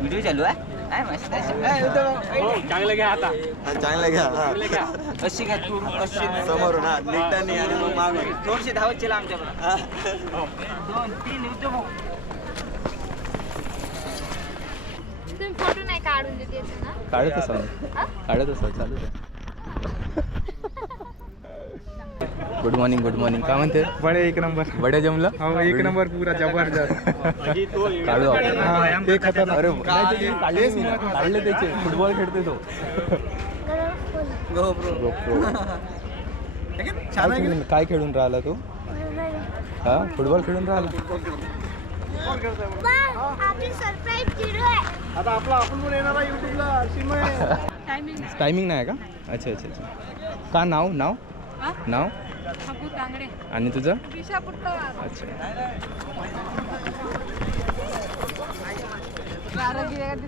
Video चालू आहे? मस्त हो चांगलं घ्या आता. हा, चांगलं घ्या हा. चांगलं घ्या. अशी घ्या तू अशी समोरून हा निघतानी आणि मग मागून थोडीशी धावत चला आमच्याकडे. हा. दोन तीन उद्धव भाऊ तुम्ही फोटो नाही काढून देते याचे ना? काढत असाल. हा? काढत असाल चालू आहे गुड मॉर्निंग गुड मॉर्निंग काय म्हणते? बडे एक नंबर. बड्या जमलं? हो एक नंबर पूरा जबरदस्त. तो काढू आपण. हा, ते खतरनाक. अरे नाही, ते काढले मी ना. काढले त्याचे. फुटबॉल खेळते तो. काय खेळून- काय खेळून राहिला तू? हा फुटबॉल खेळून राहिला? आपली सरप्राईज चिरू आहे आता आपला आपण पण येणार युट्यूबला सिमय टायमिंग नाही का? अच्छा अच्छा अच्छा. का नाव? नाव? नाव? आणि तुझं? अच्छा.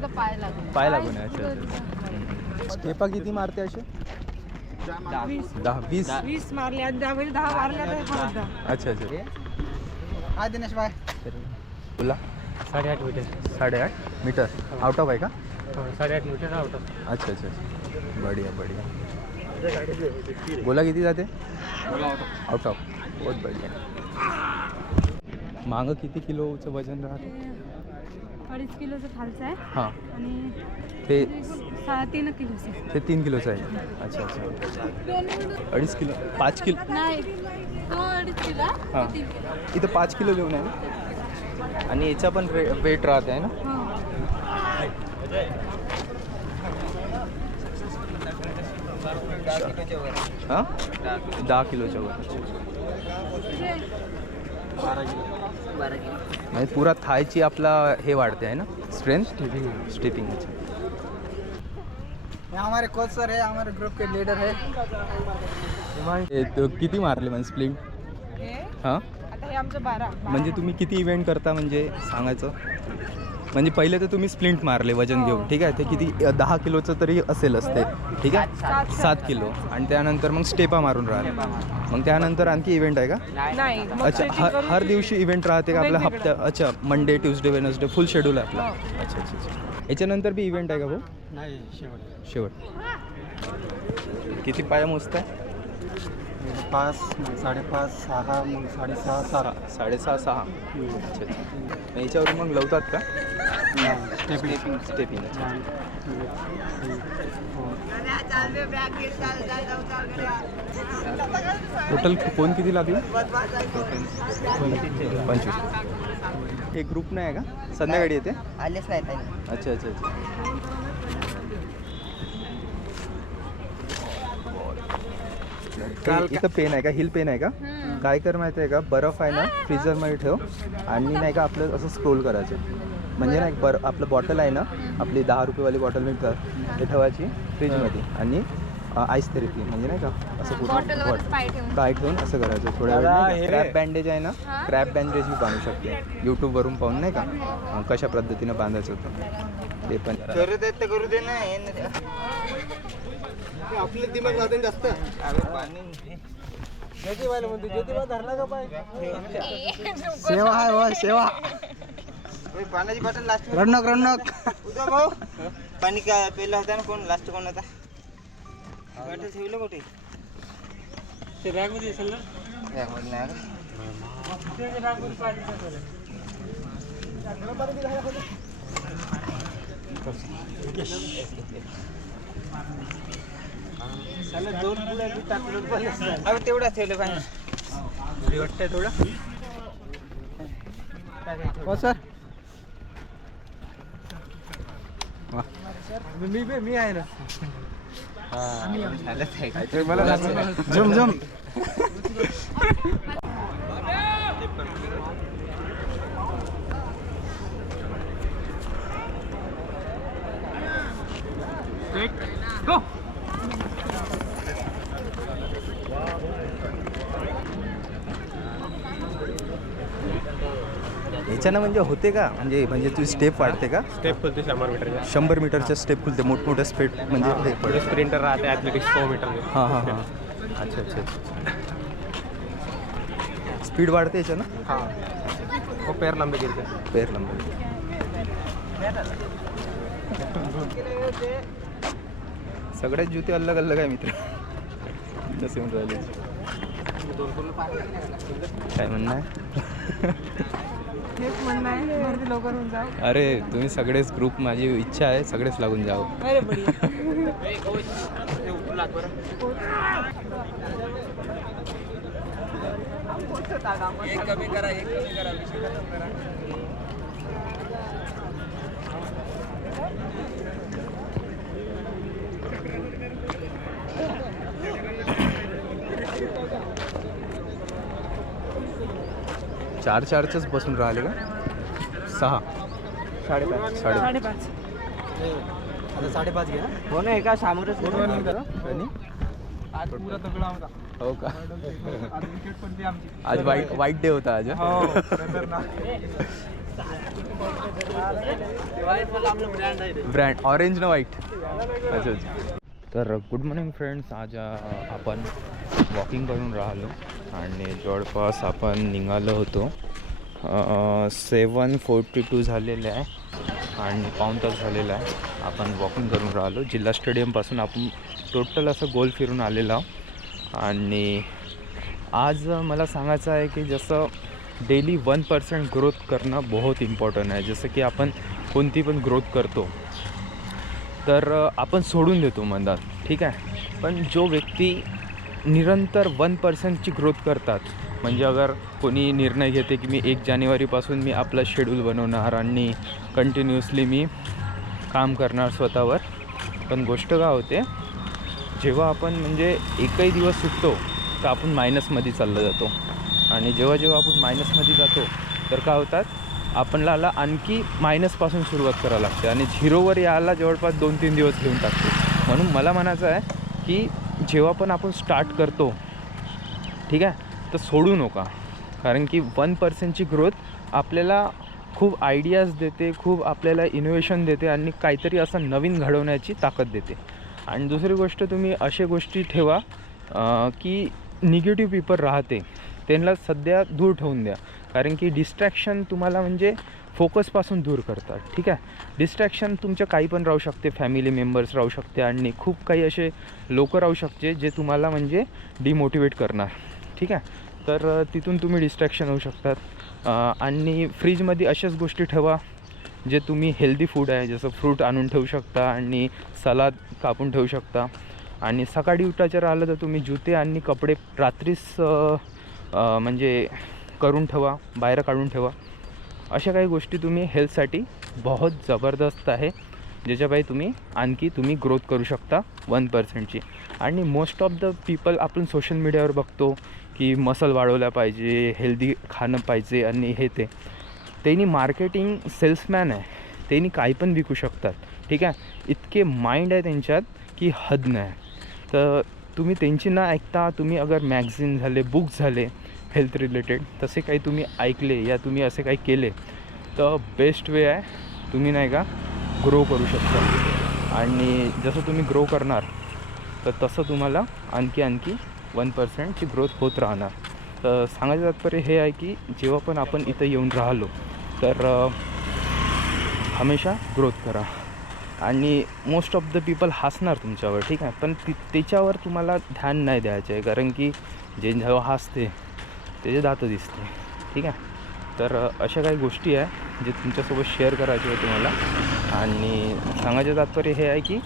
पाय लागून? पाय लागून आहे अच्छा अच्छा. किती मारते असे? दहा वीस? वीस मारले आणि दहा दहा मारल्या तर परत दहा. अच्छा अच्छा. हा? दिनेश बाय बोला. साडेआठ मीटर. साडेआठ मीटर. आउट ऑफ आहे का? साडेआठ मीटर आउट अच्छा अच्छा अच्छा. बढिया बढिया. बोला किती जाते? आउट ऑफ बहुत बढिया. मागं किती किलोचं वजन राहते? अडीच किलोचं खालचं आहे. हां. आणि ते तीन आहे. ते तीन किलोचं आहे. अच्छा अच्छा. अडीच किलो पाच किलो. किलो हां किलो. इथं पाच किलो घेऊन आहे ना. आणि याचा पण वे वेट राहते आहे ना? हां हां? दहा किलोच्या वर. म्हणजे पुरा थायची आपला हे वाढते आहे ना? स्ट्रेंथ स्टेपिंग हमारे कोच सर है हमारे ग्रुप के लीडर है किती मारले म्हणजे स्प्लिंट हे? हां? आता हे आमचं बारा. म्हणजे तुम्ही किती इव्हेंट करता म्हणजे सांगायचं? म्हणजे पहिले तर तुम्ही स्प्लिंट मारले वजन घेऊन ठीक आहे? ते किती दहा किलोचं तरी असेलच ते ठीक आहे? सात किलो. आणि त्यानंतर मग स्टेपा मारून राहिले मग त्यानंतर आणखी इव्हेंट आहे का? नाही. मग अच्छा setting हर करून हर दिवशी इव्हेंट राहते का आपल्या वेगवेगळं. हप्त्या अच्छा Monday Tuesday Wednesday full schedule आहे आपला. हो. अच्छा अच्छा अच्छा. याच्यानंतर बी इव्हेंट आहे का भाऊ? नाही शेवट. शेवट. किती पाया मोजताय? पाच साडेपाच सहा मग साडेसहा सारा साडेसहा सहा. अच्छा अच्छा. मग याच्यावर मग लवतात का? स्टेपिंग स्टेपिंग अच्छा टोटल कोण किती लागले? पंचवीस. एक ग्रुप नाही आहे का? संध्याकाळी येते? आलेच नाही. अच्छा अच्छा अच्छा. काल इथं पेन आहे का? हिल पेन आहे का? काय कर माहिती आहे का? बर्फ आहे ना फ्रीजरमध्ये ठेव. आणि नाही का आपलं असं स्क्रोल करायचं. म्हणजे नाही बर आपलं बॉटल आहे ना आपली दहा रुपयेवाली बॉटल मिळतात ते ठेवायची फ्रीजमध्ये आणि आईस थेरपी म्हणजे नाही का असं bottle. पाय ठेवून. काय ठेवून असं करायचं. थोड्या वेळ क्रॅप बँडेज आहे ना क्रॅप बँडेज मी बांधू शकते. यूट्यूबवरून पाहून नाही का कशा पद्धतीनं बांधायचं होतं. ते पण करू देत तर करू दे ना हे न- आपले दिमाग जाते जास्त. ज्योतिबाला म्हणते ज्योतिबा धरला का पाय? सेवा आहे वा सेवा. पाण्याची बॉटल लास्ट रणक रणक उद्या भाऊ पाणी काय पहिला होता ना कोण लास्ट कोण होता बॉटल ठेवलं कुठे ते बॅगमध्ये असेल ना बॅगमध्ये नाही का? अरे तेवढाच ठेवलं पाहिजे वाटतंय थोडं हो सर मी बे मी आहे ना जम जम Take याच्यानं म्हणजे होते का? म्हणजे म्हणजे तुझी स्टेप वाढते का? स्टेप खुलते शंभर मीटरच्या. शंभर मीटरच्या स्टेप खुलते मोठमोठ्या स्पीड म्हणजे स्प्रिंटर राहते ॲथलेटिक्स सौ मीटर हां हां हां. अच्छा अच्छा स्पीड वाढते याच्यानं? हाँ. पैर लंबे गिरते पेर नंबर सगळ्यात जुते अलग अलग आहे मित्र. तसे म्हणून राहिले. काय म्हणणं आहे हेच म्हणणं आहे. वरती लवकर होऊन जा अरे तुम्ही सगळेच ग्रुप माझी इच्छा आहे सगळेच लागून जाओ अरे बढिया. चार चारच बसून राहिले का? सहा. साडेपाच. साडे साडेपाच. आता साडेपाच घ्या हो. ना एका सामोरच हो का? आज विकेट पण ती आमची. आज वाईट वाईट डे होता आज हो? ब्रँड ऑरेंज न. व्हाईट अच्छा अच्छा. तर गुड मॉर्निंग फ्रेंड्स आज आपण वॉकिंग करून राहिलो आणि जवळपास आपण निघालो होतो. सेवन फोर्टी टू झालेले आहे आणि पाऊण तास झालेला आहे. आपण वॉकिंग करून राहिलो. जिल्हा स्टेडियमपासून आपण टोटल असं गोल फिरून आलेलो आहोत. आणि आज मला सांगायचं आहे की जसं डेली वन पर्सेंट ग्रोथ करणं बहुत इम्पॉर्टंट आहे. जसं की आपण कोणती पण ग्रोथ करतो तर आपण सोडून देतो मनात ठीक आहे? पण जो व्यक्ती निरंतर वन पर्सेंटची ग्रोथ करतात. म्हणजे अगर कोणी निर्णय घेते की मी एक जानेवारीपासून मी आपला शेड्यूल बनवणार आणि कंटिन्युअसली मी काम करणार स्वतःवर पण गोष्ट का होते जेव्हा आपण म्हणजे एकही दिवस सुटतो तर आपण मायनसमध्ये चालला जातो. आणि जेव्हा जेव्हा आपण मायनसमध्ये जातो तर काय होतात आपल्याला आणखी मायनसपासून सुरुवात करावं लागते. आणि झिरोवर यायला जवळपास दोन तीन दिवस घेऊन टाकतो. म्हणून मला म्हणायचं आहे की जेव्हा पण आपण स्टार्ट करतो ठीक आहे? तर सोडू नका. कारण की वन पर्सेंटची ग्रोथ आपल्याला खूप आयडियाज देते खूप आपल्याला इनोव्हेशन देते आणि काहीतरी असं नवीन घडवण्याची ताकद देते. आणि दुसरी गोष्ट तुम्ही अशा गोष्टी ठेवा की निगेटिव्ह पेपर राहते. त्यांना सध्या दूर ठेवून द्या. कारण की डिस्ट्रॅक्शन तुम्हाला म्हणजे फोकसपासून दूर करतात ठीक आहे? डिस्ट्रॅक्शन तुमच्या काही पण राहू शकते फॅमिली मेंबर्स राहू शकते आणि खूप काही असे लोक राहू शकते जे तुम्हाला म्हणजे डिमोटिवेट करणार ठीक आहे? तर तिथून तुम्ही डिस्ट्रॅक्शन होऊ शकतात. आणि फ्रीजमध्ये अशाच गोष्टी ठेवा जे तुम्ही हेल्दी फूड आहे जसं फ्रूट आणून ठेवू शकता आणि सलाद कापून ठेवू शकता. आणि सकाळी उठायचं राहिलं तर तुम्ही जुते आणि कपडे रात्रीच म्हणजे करून ठेवा बाहेर काढून ठेवा. अशा काही गोष्टी तुम्ही हेल्थसाठी बहुत जबरदस्त आहे ज्याच्यापायी तुम्ही आणखी तुम्ही ग्रोथ करू शकता वन पर्सेंटची आणि मोस्ट ऑफ द पीपल आपण सोशल मीडियावर बघतो की मसल वाढवल्या पाहिजे हेल्दी खाणं पाहिजे आणि हे ते. त्यांनी मार्केटिंग सेल्समॅन आहे त्यांनी काही पण विकू शकतात. ठीक आहे? इतके माइंड आहे त्यांच्यात की हद नाही. तर तुम्ही त्यांची ना ऐकता तुम्ही अगर मॅगझिन झाले बुक्स झाले हेल्थ रिलेटेड तसे काही तुम्ही ऐकले या तुम्ही असे काही केले तर बेस्ट वे आहे तुम्ही नाही का ग्रो करू शकता. आणि जसं तुम्ही ग्रो करणार तर तसं तुम्हाला आणखी आणखी वन पर्सेंटची ग्रोथ होत राहणार. तर सांगायचं तात्पर्य हे आहे की जेव्हा पण आपण इथं येऊन राहिलो तर हमेशा ग्रोथ करा. आणि मोस्ट ऑफ द पीपल हसणार तुमच्यावर ठीक आहे? पण ती त्याच्यावर तुम्हाला ध्यान नाही द्यायचं आहे कारण की जे जेव्हा हसते त्याचे दात दिसते. ठीक आहे? तर अशा काही गोष्टी आहे जे तुमच्यासोबत शेअर करायचे आहे तुम्हाला आणि सांगायचं तात्पर्य हे आहे की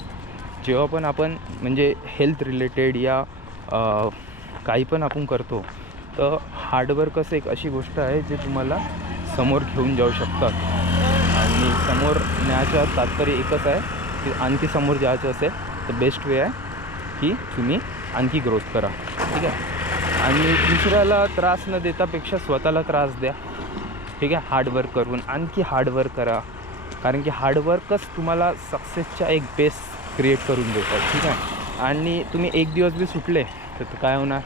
जेव्हा पण आपण म्हणजे हेल्थ रिलेटेड या काही पण आपण करतो तर हार्डवर्कच एक अशी गोष्ट आहे जे तुम्हाला समोर घेऊन जाऊ शकतात. आणि समोर न्यायचं तात्पर्य एकच आहे की आणखी समोर जायचं असेल तर बेस्ट वे आहे की तुम्ही आणखी ग्रोथ करा. ठीक आहे? आणि दुसऱ्याला त्रास न देतापेक्षा स्वतःला त्रास द्या. ठीक आहे? हार्डवर्क करून. आणखी हार्डवर्क करा. कारण की हार्डवर्कच तुम्हाला सक्सेसच्या एक बेस क्रिएट करून देतात ठीक आहे? आणि तुम्ही एक दिवस बी सुटले तर काय होणार?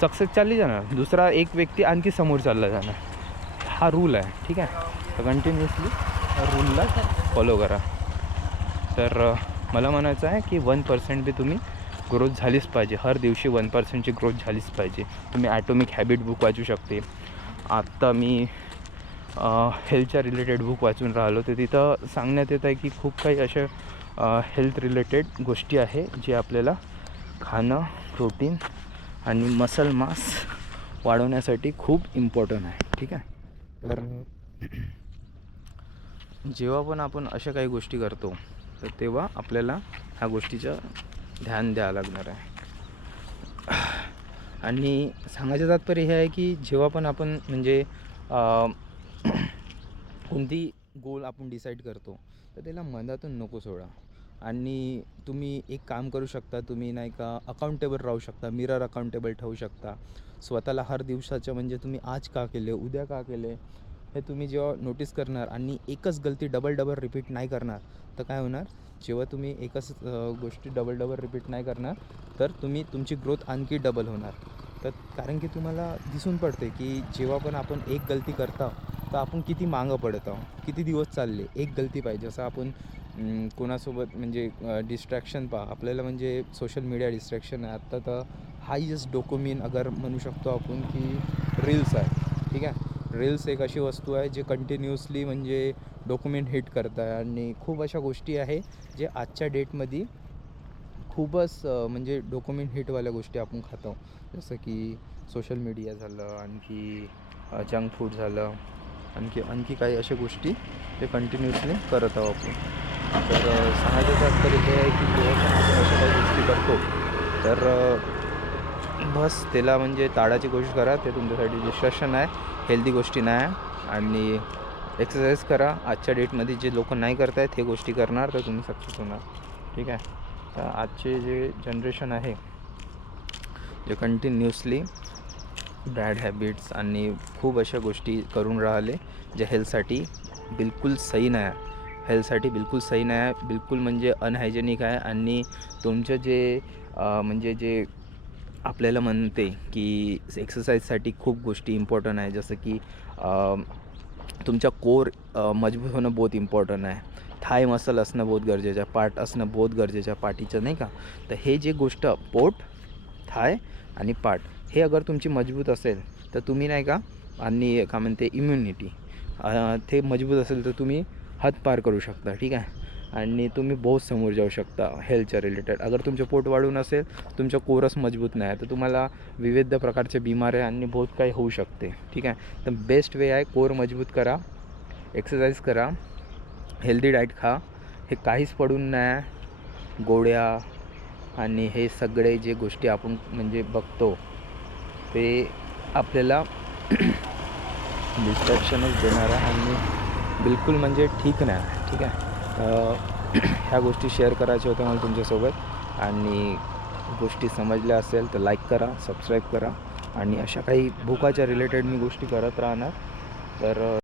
सक्सेस चालली जाणार. दुसरा एक व्यक्ती आणखी समोर चालला जाणार. हा रूल आहे. ठीक आहे? तर कंटिन्युअसली रूलला फॉलो करा. तर मला म्हणायचं आहे की वन पर्सेंट बी तुम्ही ग्रोथ झालीच पाहिजे. हर दिवशी वन पर्सेंटची ग्रोथ झालीच पाहिजे. तुम्ही ॲटोमिक हॅबिट बुक वाचू शकते. आत्ता मी हेल्थच्या रिलेटेड बुक वाचून राहिलो. तर तिथं सांगण्यात येत आहे की खूप काही अशा हेल्थ रिलेटेड गोष्टी आहे जे आपल्याला खाणं प्रोटीन आणि मसल मास वाढवण्यासाठी खूप इम्पॉर्टंट आहे. ठीक आहे? तर जेव्हा पण आपण अशा काही गोष्टी करतो तर तेव्हा आपल्याला ह्या गोष्टीचं ध्यान द्यावं लागणार आहे. आणि सांगायचं तात्पर्य हे आहे की जेव्हा पण आपण म्हणजे कोणती गोल आपण डिसाईड करतो तर त्याला मनातून नको सोडा. आणि तुम्ही एक काम करू शकता तुम्ही नाही का अकाउंटेबल राहू शकता मिरर अकाउंटेबल ठेवू शकता. स्वतःला हर दिवसाचं म्हणजे तुम्ही आज का केले उद्या का केले हे तुम्ही जेव्हा नोटीस करणार आणि एकच गलती डबल डबल रिपीट नाही करणार तर काय होणार? जेव्हा तुम्ही एकच गोष्टी डबल डबल रिपीट नाही करणार तर तुम्ही तुमची ग्रोथ आणखी डबल होणार. तर कारण की तुम्हाला दिसून पडते की जेव्हा पण आपण एक गलती करता तर आपण किती मागं पडत आहोत किती दिवस चालले एक गलती पाहिजे. जसं आपण कोणासोबत म्हणजे डिस्ट्रॅक्शन पहा आपल्याला म्हणजे सोशल मीडिया डिस्ट्रॅक्शन आहे. आत्ता तर हायस्ट डोकोमिन अगर म्हणू शकतो आपण की रील्स आहे. ठीक आहे? रील्स एक अशी वस्तू आहे जे कंटिन्युअसली म्हणजे डॉक्युमेंट हिट करत आहे आणि खूप अशा गोष्टी आहे जे आजच्या डेटमध्ये खूपच म्हणजे डॉक्युमेंट हिटवाल्या गोष्टी आपण खातो. जसं की सोशल मीडिया झालं आणखी जंक फूड झालं आणखी आणखी काही अशा गोष्टी ते कंटिन्युअसली करत आहोत आपण. तर अं, सांगायचं हे आहे की जेव्हा आपण अशा काही गोष्टी करतो तर बस त्याला म्हणजे ताळाची कोशिश करा ते तुमच्यासाठी डिस्ट्रॅक्शन आहे हेल्दी गोष्टी नाही. आहे आणि एक्सरसाइज करा. आजच्या डेटमध्ये जे लोक नाही करत आहेत हे गोष्टी करणार तर तुम्ही सक्सेस होणार. ठीक आहे? तर आजचे जे जनरेशन आहे जे कंटिन्युअसली बॅड हॅबिट्स आणि खूप अशा गोष्टी करून राहिले जे हेल्थसाठी बिलकुल सही नाही आहे. हेल्थसाठी बिलकुल सही नाही आहे. बिलकुल म्हणजे अनहायजेनिक आहे. आणि तुमचं जे म्हणजे जे आपल्याला म्हणते की एक्सरसाइजसाठी खूप गोष्टी इम्पॉर्टंट आहे. जसं की तुमचा कोर मजबूत होणं बहुत इम्पॉर्टंट आहे. थाय मसल असणं बहुत गरजेचं आहे. पाठ असणं बहुत गरजेचं आहे पाठीचं नाही का? तर हे जे गोष्ट पोट थाय आणि पाठ हे अगर तुमची मजबूत असेल तर तुम्ही नाही का आणि का म्हणते इम्युनिटी ते मजबूत असेल तर तुम्ही हात पार करू शकता. ठीक आहे? आणि तुम्ही बहुत समोर जाऊ शकता हेल्थच्या रिलेटेड अगर तुमचं पोट वाढून असेल तुमचं कोरस मजबूत नाही तर तुम्हाला विविध प्रकारचे बिमाऱ्या आणि बहुत काही होऊ शकते. ठीक आहे? तर बेस्ट वे आहे कोर मजबूत करा एक्सरसाइज करा हेल्दी डाईट खा. हे काहीच पडून नाही. गोळ्या आणि हे सगळे जे गोष्टी आपण म्हणजे बघतो ते आपल्याला डिस्ट्रॅक्शनच देणार आहे आणि बिलकुल म्हणजे ठीक नाही. ठीक आहे? ह्या गोष्टी शेअर करायच्या होत्या मला तुमच्यासोबत. आणि गोष्टी समजल्या असेल तर लाईक करा सबस्क्राईब करा. आणि अशा काही भूकाच्या रिलेटेड मी गोष्टी करत राहणार. तर